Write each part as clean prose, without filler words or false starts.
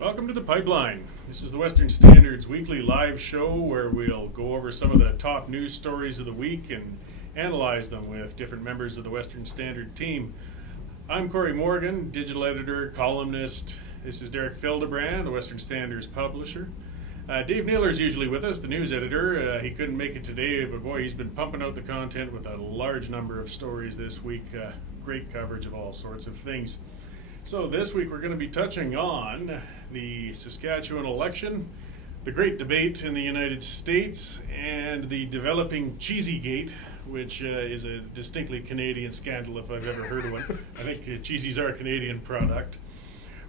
Welcome to The Pipeline. This is the Western Standard's weekly live show where we'll go over some of the top news stories of the week and analyze them with different members of the Western Standard team. I'm Cory Morgan, digital editor, columnist. This is Derek Fildebrandt, the Western Standard's publisher. Dave Naylor's usually with us, the news editor. He couldn't make it today, but boy, he's been pumping out the content with a large number of stories this week. Great coverage of all sorts of things. So this week we're going to be touching on the Saskatchewan election, the great debate in the United States, and the developing CHEEZIE-GATE, which is a distinctly Canadian scandal if I've ever heard of one. I think cheesies are a Canadian product.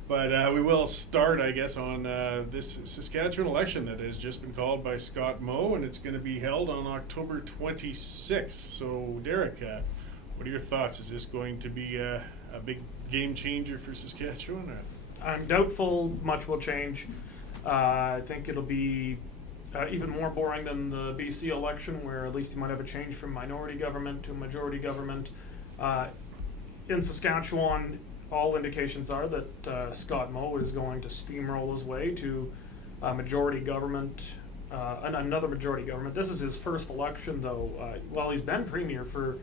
But we will start, I guess, on this Saskatchewan election that has just been called by Scott Moe, and it's going to be held on October 26th. So, Derek, what are your thoughts? Is this going to be a big game changer for Saskatchewan? I'm doubtful much will change. I think it'll be even more boring than the BC election, where at least you might have a change from minority government to majority government. In Saskatchewan, all indications are that Scott Moe is going to steamroll his way to majority government, and another majority government. This is his first election, though. Well, he's been premier for,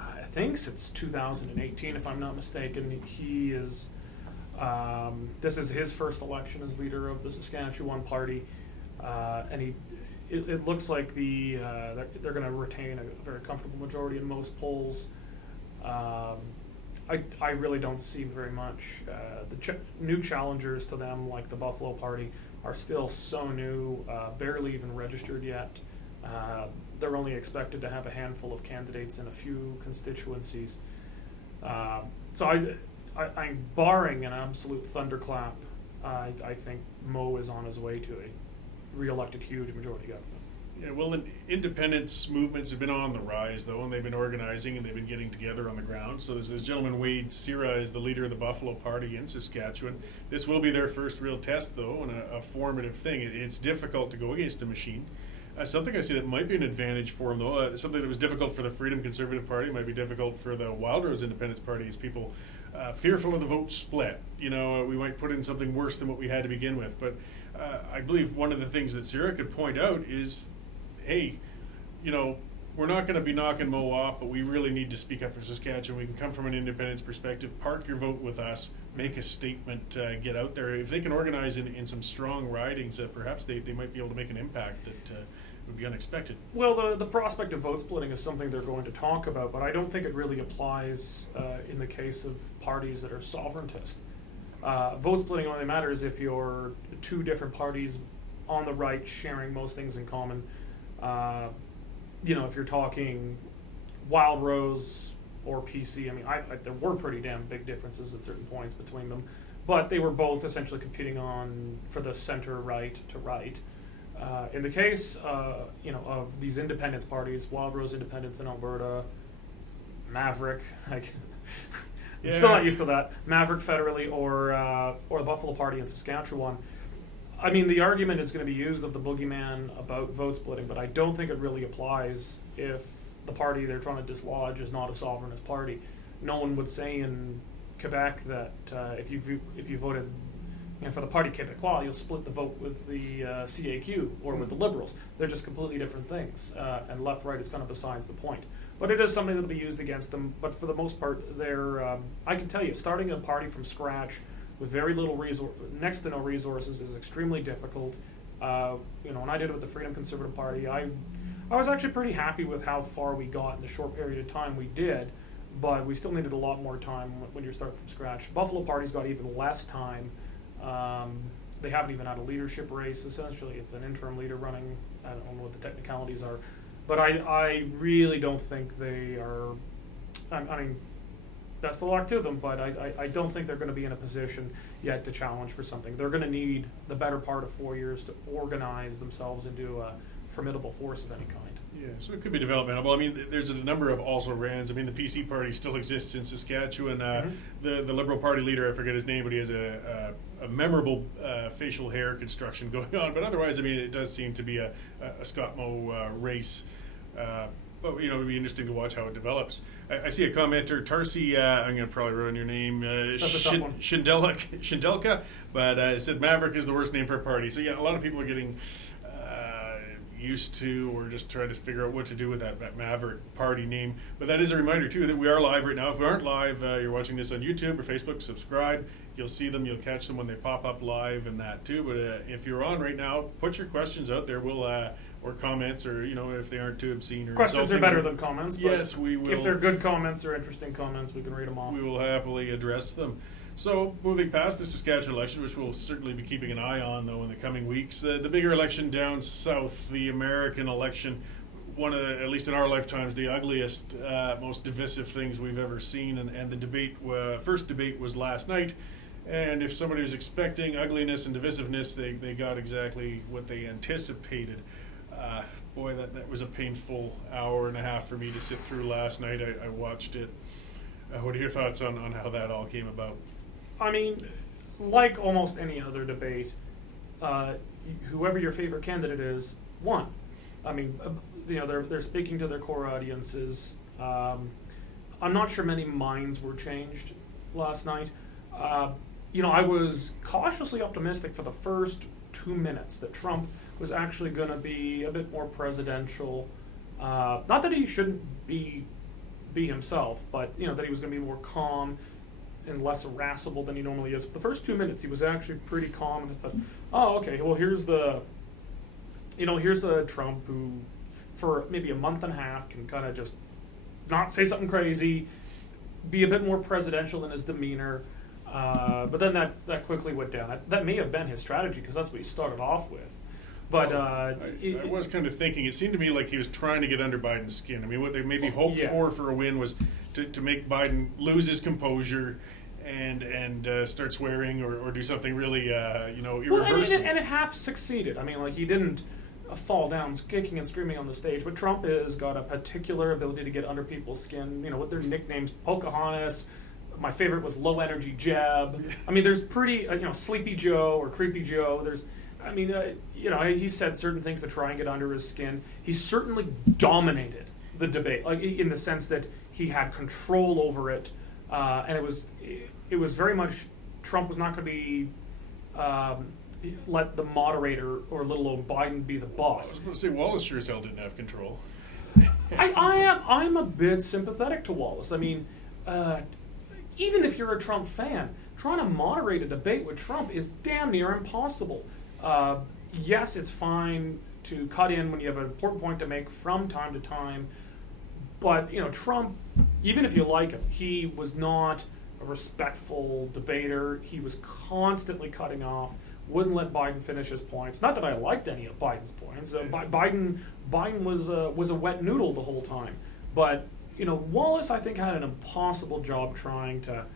I think, since 2018, if I'm not mistaken. He is. This is his first election as leader of the Saskatchewan Party, and it looks like they're going to retain a very comfortable majority in most polls. I really don't see very much. The new challengers to them, like the Buffalo Party, are still so new, barely even registered yet. They're only expected to have a handful of candidates in a few constituencies. So I'm barring an absolute thunderclap. I think Moe is on his way to a re-elected huge majority government. Yeah, well, independence movements have been on the rise, though, and they've been organizing and they've been getting together on the ground. So this gentleman, Wade Sira, is the leader of the Buffalo Party in Saskatchewan. This will be their first real test, though, and a formative thing. It's difficult to go against a machine. Something I see that might be an advantage for him, though, something that was difficult for the Freedom Conservative Party, might be difficult for the Wildrose Independence Party, is people fearful of the vote split. You know, we might put in something worse than what we had to begin with. But I believe one of the things that Sira could point out is, hey, you know, we're not going to be knocking Moe off, but we really need to speak up for Saskatchewan. We can come from an independence perspective, park your vote with us, make a statement, get out there. If they can organize in some strong ridings, perhaps they might be able to make an impact that would be unexpected. Well, the prospect of vote splitting is something they're going to talk about, but I don't think it really applies in the case of parties that are sovereigntist. Vote splitting only matters if you're two different parties on the right sharing most things in common. If you're talking Wildrose or PC, I mean, there were pretty damn big differences at certain points between them, but they were both essentially competing for the center right to right. In the case, of these independence parties, Wildrose Independence in Alberta, Maverick, I'm still not used to that, Maverick federally, or the Buffalo Party in Saskatchewan. I mean, the argument is going to be used of the boogeyman about vote splitting, but I don't think it really applies if the party they're trying to dislodge is not a sovereignist party. No one would say in Quebec that if you voted for the Parti Québécois, you'll split the vote with the CAQ or with the Liberals. They're just completely different things, and left-right is kind of besides the point. But it is something that will be used against them. But for the most part, they're I can tell you, starting a party from scratch with very little next to no resources is extremely difficult. When I did it with the Freedom Conservative Party, I was actually pretty happy with how far we got in the short period of time we did, but we still needed a lot more time when you're starting from scratch. Buffalo Party's got even less time. They haven't even had a leadership race. Essentially, it's an interim leader running. I don't know what the technicalities are, but I really don't think they are. I mean, best of luck to them, but I don't think they're going to be in a position yet to challenge for something. They're going to need the better part of 4 years to organize themselves into a formidable force of any kind. Yeah, so it could be developmental. I mean, there's a number of also-rans. I mean, the PC party still exists in Saskatchewan. The Liberal Party leader, I forget his name, but he has a memorable facial hair construction going on. But otherwise, I mean, it does seem to be a Scott Moe race. but it'll be interesting to watch how it develops. I see a commenter, Tarsi. I'm going to probably ruin your name. That's a tough one. Shindelka, but said Maverick is the worst name for a party. So yeah, a lot of people are getting used to, or just trying to figure out what to do with that Maverick party name. But that is a reminder too that we are live right now. If we aren't live, you're watching this on YouTube or Facebook, subscribe. You'll see them, you'll catch them when they pop up live and that too. But if you're on right now, put your questions out there. We'll or comments, or if they aren't too obscene or questions are insulting, better than comments. But yes, we will. If they're good comments or interesting comments, we can read them off. We will happily address them. So, moving past the Saskatchewan election, which we'll certainly be keeping an eye on, though, in the coming weeks, the bigger election down south, the American election, one of the, at least in our lifetimes, the ugliest, most divisive things we've ever seen. And the debate, first debate was last night. And if somebody was expecting ugliness and divisiveness, they got exactly what they anticipated. Boy, that was a painful hour and a half for me to sit through last night. I watched it. What are your thoughts on how that all came about? I mean, like almost any other debate, whoever your favorite candidate is, won. I mean, they're speaking to their core audiences. I'm not sure many minds were changed last night. I was cautiously optimistic for the first 2 minutes that Trump was actually going to be a bit more presidential. Not that he shouldn't be himself, but that he was going to be more calm and less irascible than he normally is. For the first 2 minutes, he was actually pretty calm, and I thought, oh, okay, well, here's a Trump who, for maybe a month and a half, can kind of just not say something crazy, be a bit more presidential in his demeanor. But then that quickly went down. That may have been his strategy, because that's what he started off with. But I was kind of thinking, it seemed to me like he was trying to get under Biden's skin. I mean, what they maybe hoped for a win was to make Biden lose his composure and start swearing or do something really irreversible. And it half succeeded. I mean, like, he didn't fall down kicking and screaming on the stage, but Trump has got a particular ability to get under people's skin, with their nicknames, Pocahontas. My favorite was Low Energy Jeb. I mean, there's pretty, Sleepy Joe or Creepy Joe. He said certain things to try and get under his skin. He certainly dominated the debate, like in the sense that he had control over it, and it was very much Trump was not going to be let the moderator or little old Biden be the boss. I was going to say Wallace sure as hell didn't have control. I'm a bit sympathetic to Wallace. I mean, even if you're a Trump fan, trying to moderate a debate with Trump is damn near impossible. Yes, it's fine to cut in when you have an important point to make from time to time, but Trump, even if you like him, he was not a respectful debater. He was constantly cutting off, wouldn't let Biden finish his points. Not that I liked any of Biden's points. Biden was a wet noodle the whole time, but Wallace, I think, had an impossible job trying to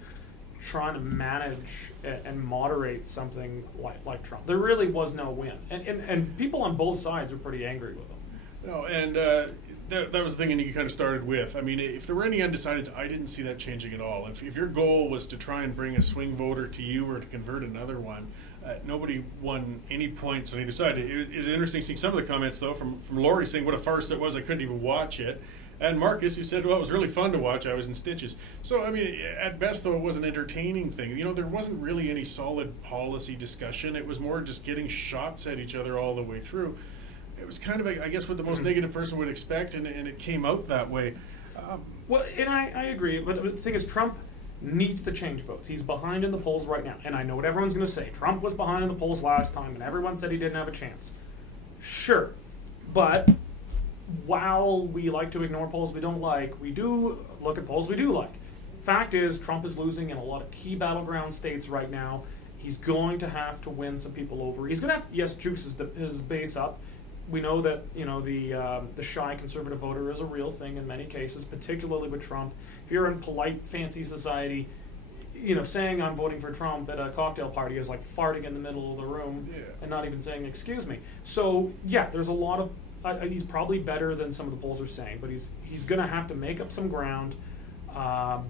manage and moderate something like Trump. There really was no win, and people on both sides were pretty angry with him. No, and that was the thing, and you kind of started with. I mean, if there were any undecideds, I didn't see that changing at all. If your goal was to try and bring a swing voter to you or to convert another one, nobody won any points on either side. It is interesting seeing some of the comments, though, from Lori saying what a farce that was. I couldn't even watch it. And Marcus, who said, well, it was really fun to watch. I was in stitches. So, I mean, at best, though, it was an entertaining thing. There wasn't really any solid policy discussion. It was more just getting shots at each other all the way through. It was kind of, I guess, what the most negative person would expect, and it came out that way. Well, and I agree. But the thing is, Trump needs to change votes. He's behind in the polls right now. And I know what everyone's going to say. Trump was behind in the polls last time, and everyone said he didn't have a chance. Sure. But while we like to ignore polls we don't like, we do look at polls we do like. Fact is, Trump is losing in a lot of key battleground states right now. He's going to have to win some people over. He's going to have to, yes, juice his base up. We know that the shy conservative voter is a real thing in many cases, particularly with Trump. If you're in polite, fancy society, saying I'm voting for Trump at a cocktail party is like farting in the middle of the room and not even saying excuse me. So yeah, there's a lot of he's probably better than some of the polls are saying, but he's going to have to make up some ground, and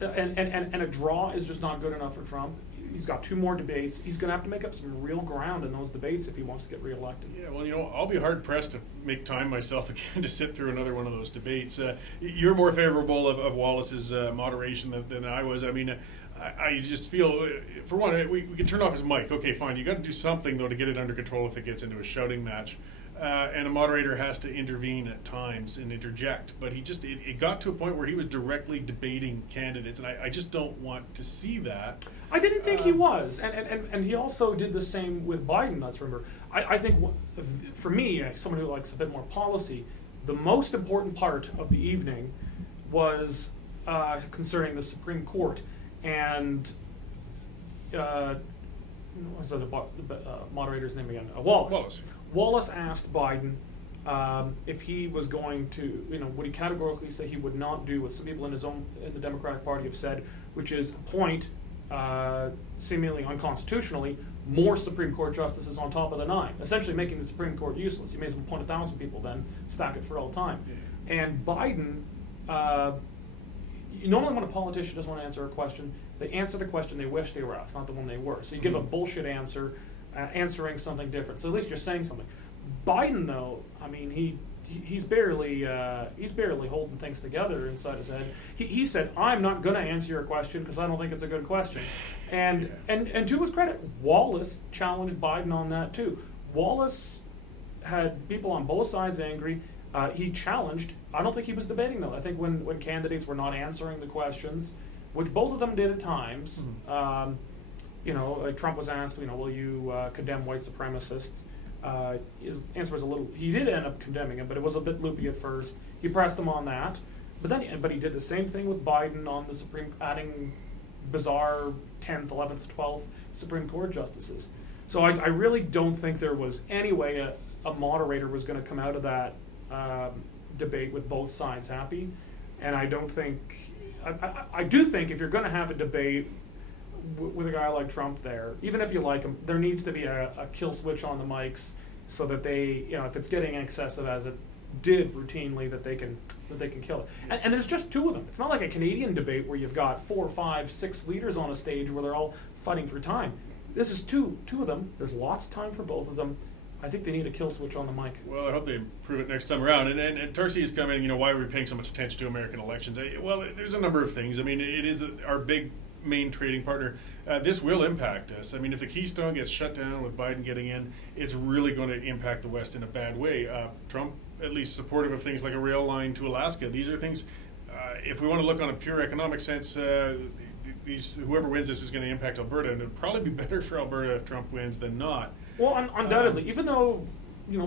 a draw is just not good enough for Trump. He's got 2 more debates. He's going to have to make up some real ground in those debates if he wants to get reelected. Yeah, well, I'll be hard-pressed to make time myself again to sit through another one of those debates. You're more favorable of Wallace's moderation than I was. I mean, I just feel, for one, we can turn off his mic. Okay, fine. You got to do something, though, to get it under control if it gets into a shouting match. And a moderator has to intervene at times and interject. But it got to a point where he was directly debating candidates, and I just don't want to see that. I didn't think he was. And he also did the same with Biden, let's remember. I think, for me, someone who likes a bit more policy, the most important part of the evening was concerning the Supreme Court. And what's the moderator's name again? Wallace. Wallace asked Biden if he was going to, would he categorically say he would not do what some people in the Democratic Party have said, which is appoint, seemingly unconstitutionally, more Supreme Court justices on top of the 9, essentially making the Supreme Court useless. You may as well appoint 1,000 people, then stack it for all time. Yeah. And Biden, normally when a politician doesn't want to answer a question, they answer the question they wish they were asked, not the one they were. So you give a bullshit answer, answering something different. So at least you're saying something. Biden, though, I mean, he's barely holding things together inside his head. He said, "I'm not going to answer your question because I don't think it's a good question." And to his credit, Wallace challenged Biden on that too. Wallace had people on both sides angry. He challenged. I don't think he was debating though. I think when candidates were not answering the questions, which both of them did at times. Trump was asked, will you condemn white supremacists? His answer was he did end up condemning him, but it was a bit loopy at first. He pressed him on that, but he did the same thing with Biden on the adding bizarre 10th, 11th, 12th Supreme Court justices. So I really don't think there was any way a moderator was going to come out of that debate with both sides happy. And I don't think, I do think if you're going to have a debate with a guy like Trump there, even if you like him, there needs to be a kill switch on the mics so that they, if it's getting excessive as it did routinely, that they can kill it. And there's just 2 of them. It's not like a Canadian debate where you've got 4, 5, 6 leaders on a stage where they're all fighting for time. This is two of them. There's lots of time for both of them. I think they need a kill switch on the mic. Well, I hope they improve it next time around. And Tarsi is coming, why are we paying so much attention to American elections? Well, there's a number of things. I mean, it is our big main trading partner. This will impact us. I mean, if the Keystone gets shut down with Biden getting in, it's really going to impact the West in a bad way. Trump, at least supportive of things like a rail line to Alaska. These are things, if we want to look on a pure economic sense, whoever wins this is going to impact Alberta, and it would probably be better for Alberta if Trump wins than not. Well, undoubtedly, even though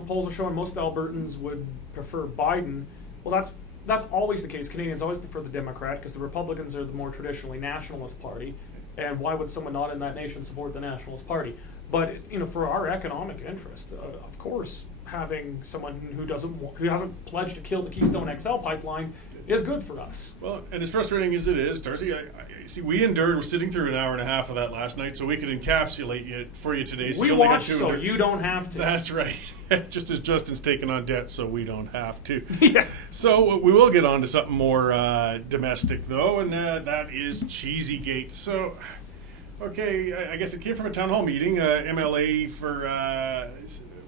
polls are showing most Albertans would prefer Biden, well, that's always the case. Canadians always prefer the Democrat because the Republicans are the more traditionally nationalist party, and why would someone not in that nation support the Nationalist Party? But for our economic interest, of course, having someone who hasn't pledged to kill the Keystone XL pipeline is good for us. Well, and as frustrating as it is, Darcy, I see we endured. We're sitting through an hour and a half of that last night, so we could encapsulate it for you today. So we watched, so you don't have to. That's right. Just as Justin's taken on debt, so we don't have to. Yeah. So we will get on to something more domestic, though, and that is Cheeziegate. So, okay, I guess it came from a town hall meeting. MLA for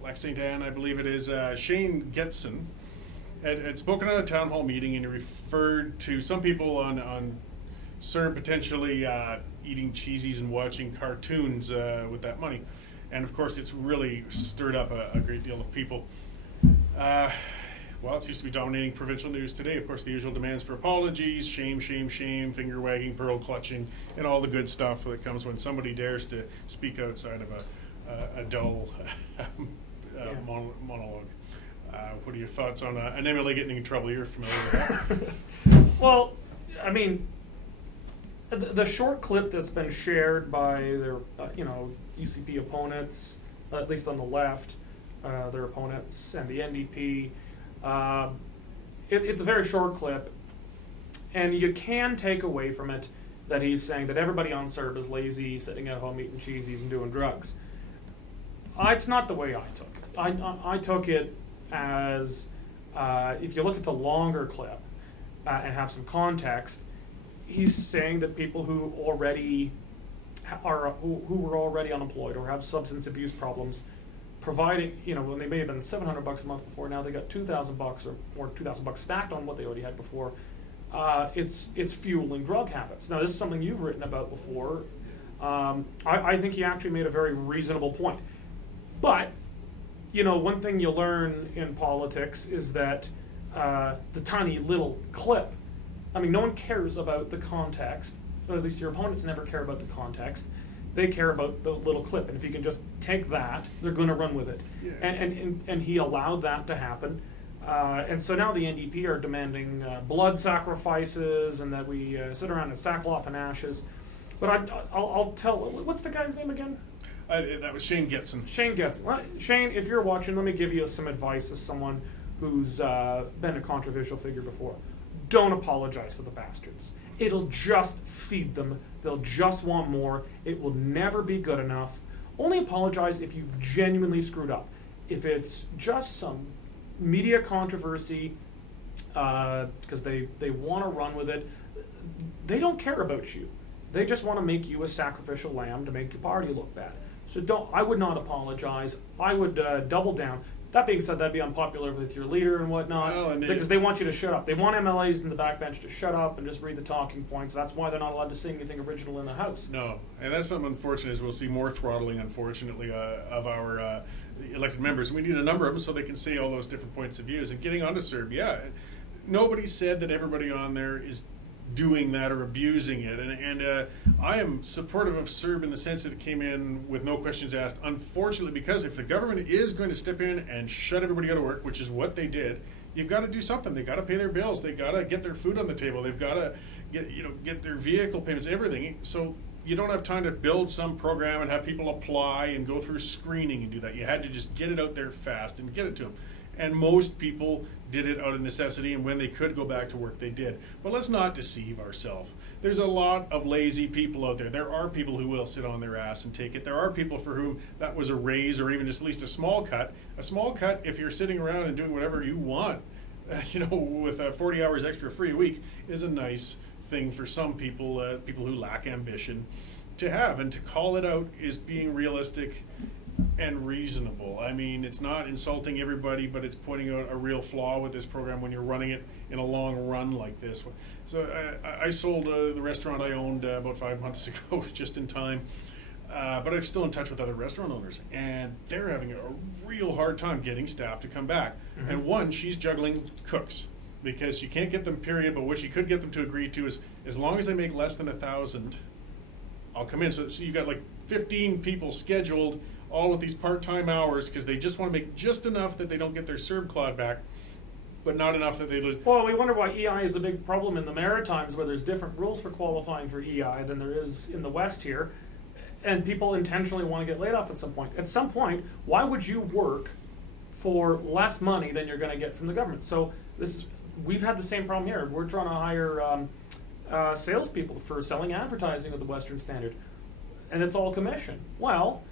Lac St. Anne, I believe it is, Shane Getson, had spoken at a town hall meeting, and he referred to some people on CERN potentially eating cheesies and watching cartoons with that money. And of course, it's really stirred up a great deal of people. Well, it seems to be dominating provincial news today. Of course, the usual demands for apologies, shame, shame, shame, finger wagging, pearl clutching, and all the good stuff that comes when somebody dares to speak outside of a dull monologue. What are your thoughts on an MLA getting in trouble? You're familiar with that. Well, I mean, the short clip that's been shared by their, UCP opponents, at least on the left, their opponents, and the NDP, it's a very short clip, and you can take away from it that he's saying that everybody on CERB is lazy, sitting at home eating cheesies and doing drugs. It's not the way I took it. I took it as, if you look at the longer clip and have some context, he's saying that people who already who were already unemployed or have substance abuse problems, providing, when they may have been $700 a month before, now they got $2,000 or $2,000 stacked on what they already had before. It's fueling drug habits. Now, this is something you've written about before. I think he actually made a very reasonable point. But, one thing you learn in politics is that the tiny little clip, no one cares about the context, or at least your opponents never care about the context. They care about the little clip, and if you can just take that, they're going to run with it. Yeah. And he allowed that to happen. And so now the NDP are demanding blood sacrifices and that we sit around in sackcloth and ashes. But I'll tell, what's the guy's name again? That was Shane Getson. Shane Getson. Well, Shane, if you're watching, let me give you some advice as someone who's been a controversial figure before. Don't apologize to the bastards. It'll just feed them. They'll just want more. It will never be good enough. Only apologize if you've genuinely screwed up. If it's just some media controversy because they want to run with it, they don't care about you. They just want to make you a sacrificial lamb to make your party look bad. So I would not apologize. I would double down. That being said, that'd be unpopular with your leader and whatnot, because they want you to shut up. They want MLAs in the backbench to shut up and just read the talking points. That's why they're not allowed to say anything original in the House. No, and that's something unfortunate is we'll see more throttling, unfortunately, of our elected members. We need a number of them so they can say all those different points of views. And getting on to CERB, yeah, nobody said that everybody on there is doing that or abusing it, and I am supportive of CERB in the sense that it came in with no questions asked. Unfortunately, because if the government is going to step in and shut everybody out of work, which is what they did, you've got to do something. They got to pay their bills. They got to get their food on the table. They've got to get their vehicle payments, everything. So you don't have time to build some program and have people apply and go through screening and do that. You had to just get it out there fast and get it to them. And most people did it out of necessity, and when they could go back to work, they did. But let's not deceive ourselves. There's a lot of lazy people out there. There are people who will sit on their ass and take it. There are people for whom that was a raise or even just at least a small cut. A small cut, if you're sitting around and doing whatever you want, with 40 hours extra free a week, is a nice thing for some people, people who lack ambition, to have. And to call it out is being realistic and reasonable. It's not insulting everybody, but it's pointing out a real flaw with this program when you're running it in a long run like this. So I sold the restaurant I owned about 5 months ago, just in time. But I'm still in touch with other restaurant owners, and they're having a real hard time getting staff to come back. Mm-hmm. And one, she's juggling cooks because she can't get them, period. But what she could get them to agree to is, as long as they make less than $1,000, I'll come in. So you got like 15 people scheduled, all with these part-time hours, because they just want to make just enough that they don't get their CERB clawed back, but not enough that they lose. Well, we wonder why EI is a big problem in the Maritimes, where there's different rules for qualifying for EI than there is in the West here, and people intentionally want to get laid off at some point. At some point, why would you work for less money than you're going to get from the government? So we've had the same problem here. We're trying to hire salespeople for selling advertising at the Western Standard, and it's all commission. Well,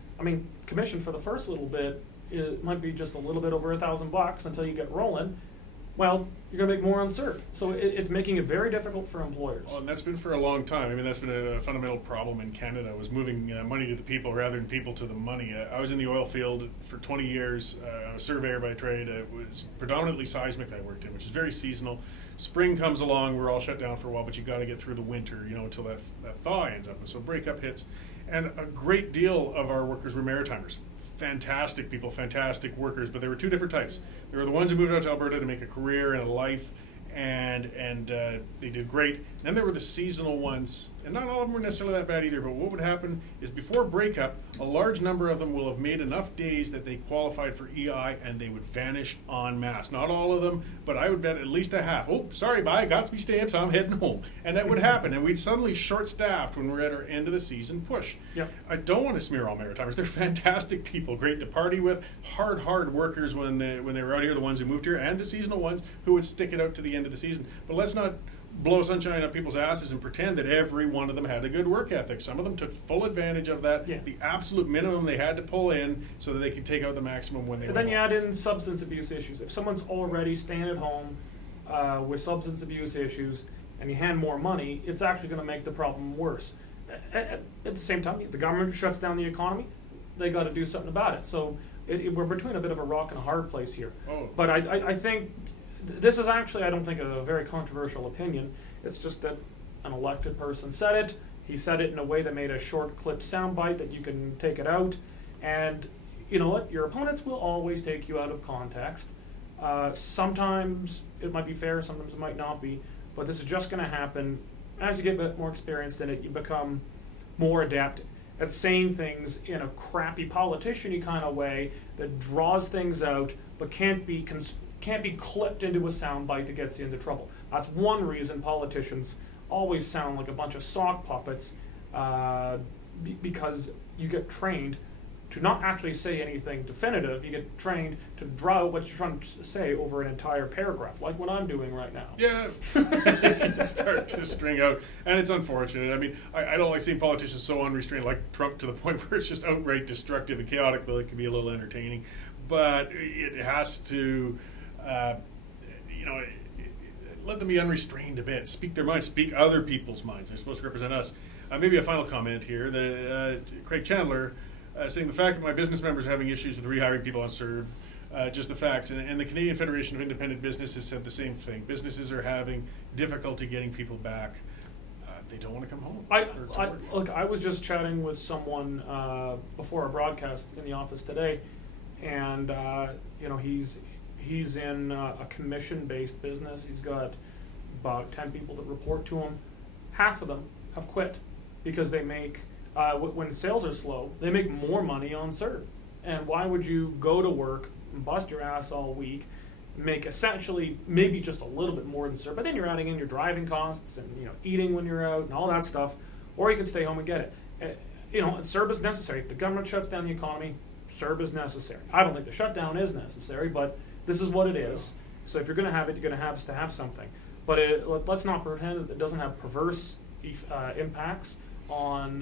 commission for the first little bit, it might be just a little bit over $1,000 until you get rolling. Well, you're going to make more on CERB. So it's making it very difficult for employers. Well, and that's been for a long time. That's been a fundamental problem in Canada, was moving money to the people rather than people to the money. I was in the oil field for 20 years. I'm a surveyor by trade. It was predominantly seismic I worked in, which is very seasonal. Spring comes along, we're all shut down for a while, but you got to get through the winter, until that thaw ends up. And so breakup hits. And a great deal of our workers were Maritimers. Fantastic people, fantastic workers, but there were two different types. There were the ones who moved out to Alberta to make a career and a life, and they did great. And then there were the seasonal ones, and not all of them were necessarily that bad either, but what would happen is before breakup, a large number of them will have made enough days that they qualified for EI, and they would vanish en masse. Not all of them, but I would bet at least a half. Oh, sorry, bye, got to be staying, so I'm heading home. And that would happen, and we'd suddenly short-staffed when we're at our end of the season push. Yep. I don't want to smear all Maritimers. They're fantastic people, great to party with, hard workers when they were out here, the ones who moved here, and the seasonal ones who would stick it out to the end of the season. But let's not blow sunshine up people's asses and pretend that every one of them had a good work ethic. Some of them took full advantage of that, the absolute minimum they had to pull in so that they could take out the maximum when they were And then you add in substance abuse issues. If someone's already staying at home with substance abuse issues and you hand more money, it's actually going to make the problem worse. at the same time, the government shuts down the economy. They got to do something about it. So we're between a bit of a rock and a hard place here. Oh. But I think this is actually, I don't think, a very controversial opinion. It's just that an elected person said it. He said it in a way that made a short clipped soundbite that you can take it out. And you know what? Your opponents will always take you out of context. Sometimes it might be fair, sometimes it might not be. But this is just going to happen. As you get a bit more experience in it, you become more adept at saying things in a crappy politician-y kind of way that draws things out, but can't be clipped into a soundbite that gets you into trouble. That's one reason politicians always sound like a bunch of sock puppets, because you get trained to not actually say anything definitive. You get trained to draw out what you're trying to say over an entire paragraph, like what I'm doing right now. Yeah, start to string out, and it's unfortunate. I mean, I don't like seeing politicians so unrestrained, like Trump, to the point where it's just outright destructive and chaotic, but it can be a little entertaining. But it has to, let them be unrestrained a bit. Speak their minds, speak other people's minds. They're supposed to represent us. Maybe a final comment here. Craig Chandler saying the fact that my business members are having issues with rehiring people on CERB, just the facts. And the Canadian Federation of Independent Business has said the same thing. Businesses are having difficulty getting people back. They don't want to come home. Look, I was just chatting with someone before our broadcast in the office today, and he's in a commission-based business. He's got about 10 people that report to him. Half of them have quit because they make, when sales are slow, they make more money on CERB. And why would you go to work and bust your ass all week, make essentially maybe just a little bit more than CERB, but then you're adding in your driving costs and eating when you're out and all that stuff, or you could stay home and get it. CERB is necessary. If the government shuts down the economy, CERB is necessary. I don't think the shutdown is necessary, but this is what it is. So if you're going to have it, you're going to have something. But let's not pretend that it doesn't have perverse impacts on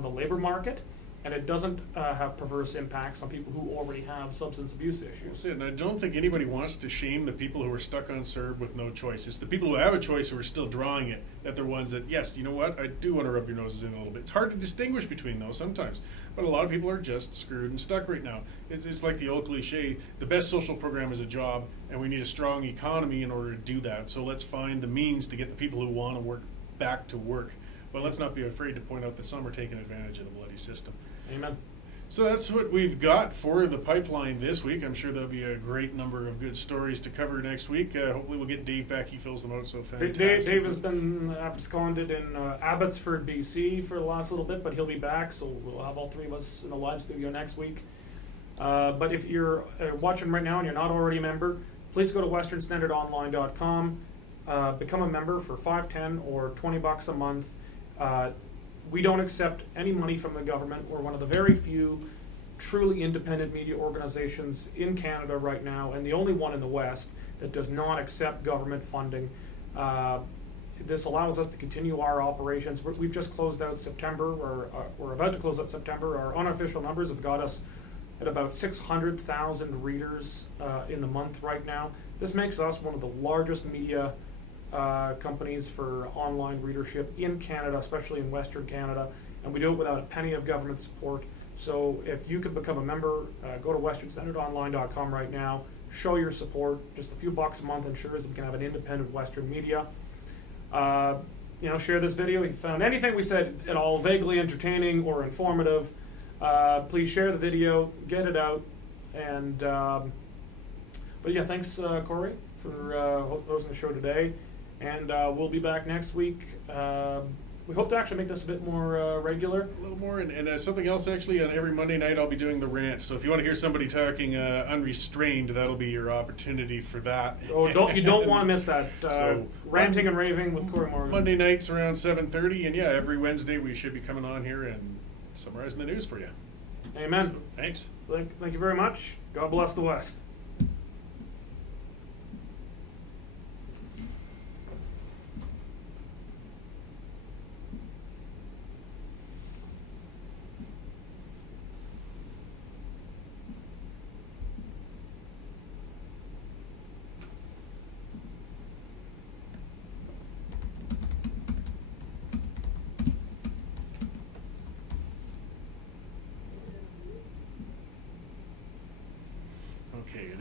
the labor market, and it doesn't have perverse impacts on people who already have substance abuse issues. And I don't think anybody wants to shame the people who are stuck on CERB with no choice. It's the people who have a choice who are still drawing it that they're ones that, yes, you know what, I do want to rub your noses in a little bit. It's hard to distinguish between those sometimes, but a lot of people are just screwed and stuck right now. It's like the old cliche, the best social program is a job, and we need a strong economy in order to do that. So let's find the means to get the people who want to work back to work. But let's not be afraid to point out that some are taking advantage of the bloody system. Amen. So that's what we've got for the pipeline this week. I'm sure there'll be a great number of good stories to cover next week. Hopefully we'll get Dave back. He fills them out so fantastic. Dave has been absconded in Abbotsford, BC for the last little bit, but he'll be back, so we'll have all three of us in the live studio next week. But if you're watching right now and you're not already a member, please go to westernstandardonline.com, become a member for $5, $10, or $20 a month. We don't accept any money from the government. We're one of the very few truly independent media organizations in Canada right now, and the only one in the West that does not accept government funding. This allows us to continue our operations. We've just closed out September. We're about to close out September. Our unofficial numbers have got us at about 600,000 readers in the month right now. This makes us one of the largest media companies for online readership in Canada, especially in Western Canada, and we do it without a penny of government support. So if you could become a member, go to westernstandardonline.com right now, show your support. Just a few bucks a month ensures that we can have an independent Western media. Share this video. If you found anything we said at all vaguely entertaining or informative, please share the video, get it out, and but yeah, thanks Cory for hosting the show today. And we'll be back next week. We hope to actually make this a bit more regular. A little more, and something else actually, on every Monday night I'll be doing the rant. So if you want to hear somebody talking unrestrained, that'll be your opportunity for that. Oh, you don't want to miss that. Ranting and raving with Cory Morgan. Monday nights around 7:30, and yeah, every Wednesday we should be coming on here and summarizing the news for you. Amen. So, thanks. Thank you very much. God bless the West.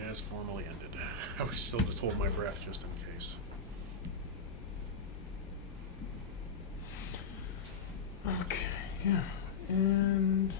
has formally ended. I was still just holding my breath just in case. Okay, yeah. And